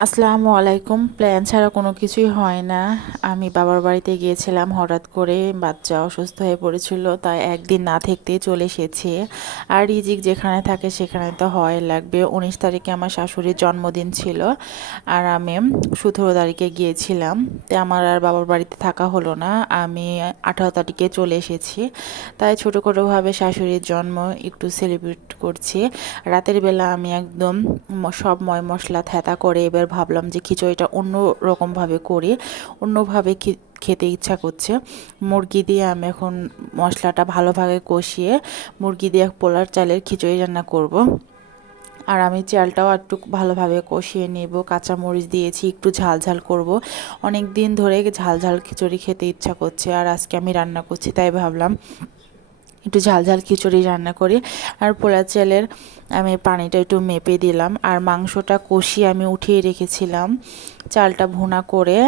আসসালামু আলাইকুম। প্ল্যান ছাড়া কোনো কিছুই হয় না। আমি বাবার বাড়িতে গিয়েছিলাম, হঠাৎ করে বাচ্চা অসুস্থ হয়ে পড়েছিল, তাই একদিন না থাকতেই চলে এসেছি। আর রিজিক যেখানে থাকে সেখানে তো হয় লাগবে। 19 তারিখে আমার শাশুড়ির জন্মদিন ছিল, আর আমি 17 তারিখে গিয়েছিলাম। তো আমার আর বাবার বাড়িতে থাকা হলো না, আমি 18 তারিখে চলে এসেছি। তাই ছোটোখাটোভাবে শাশুড়ির জন্ম একটু সেলিব্রেট করছি। রাতের বেলা আমি একদম সব ময় মশলা থেঁতা করে এবার ভাবলাম যে খিচুড়িটা অন্য রকমভাবে করি, অন্যভাবে খেতে ইচ্ছা করছে। মুরগি দিয়ে আমি এখন মশলাটা ভালোভাবে কষিয়ে মুরগি দিয়ে পোলার চালের খিচুড়ি রান্না করব। আর আমি চালটাও একটু ভালোভাবে কষিয়ে নেব, কাঁচামরিচ দিয়েছি, একটু ঝাল ঝাল করব। অনেক দিন ধরে ঝাল ঝাল খিচুড়ি খেতে ইচ্ছা করছে, আর আজকে আমি রান্না করছি, তাই ভাবলাম একটু ঝাল ঝাল খিচুড়ি রান্না করি। আর পোলা চালের আমি পানিটা একটু মেপে দিলাম, আর মাংসটা কষিয়ে আমি উঠিয়ে রেখেছিলাম। চালটা ভুনা করে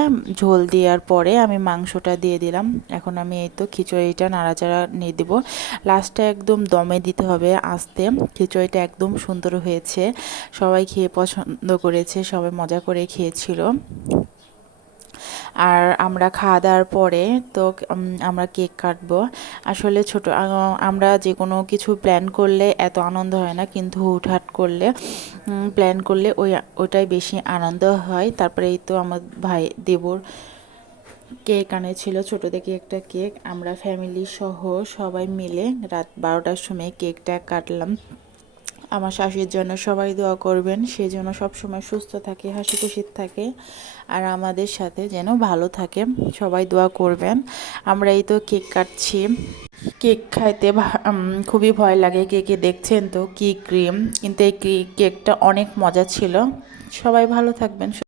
ঝোল দেওয়ার পরে আমি মাংসটা দিয়ে দিলাম। এখন আমি এই তো খিচুড়িটা নাড়াচাড়া নিয়ে দেবো। লাস্টে একদম দমে দিতে হবে আস্তে। খিচুড়িটা একদম সুন্দর হয়েছে, সবাই খেয়ে পছন্দ করেছে, সবাই মজা করে খেয়েছিল। আর আমরা খাওয়া দাওয়ার পরে তো আমরা কেক কাটবো। আসলে আমরা যে কোনো কিছু প্ল্যান করলে এত আনন্দ হয় না, কিন্তু হুটহাট করলে প্ল্যান করলে ওইটাই বেশি আনন্দ হয়। তারপরে এই তো আমার ভাই দেবর কেক আনেছিল, ছোটো থেকে একটা কেক। আমরা ফ্যামিলি সহ সবাই মিলে রাত 12টার সময় কেকটা কাটলাম। আমার শাশুড়ির জন্য সবাই দোয়া করবেন, সে যেন সবসময় সুস্থ থাকে, হাসি খুশি থাকে, আর আমাদের সাথে যেন ভালো থাকে। সবাই দোয়া করবেন। আমরা এই তো কেক কাটছি। কেক খাইতে খুবই ভয় লাগে। কেকে দেখছেন তো কি ক্রিম, কিন্তু এই কেকটা অনেক মজা ছিল। সবাই ভালো থাকবেন।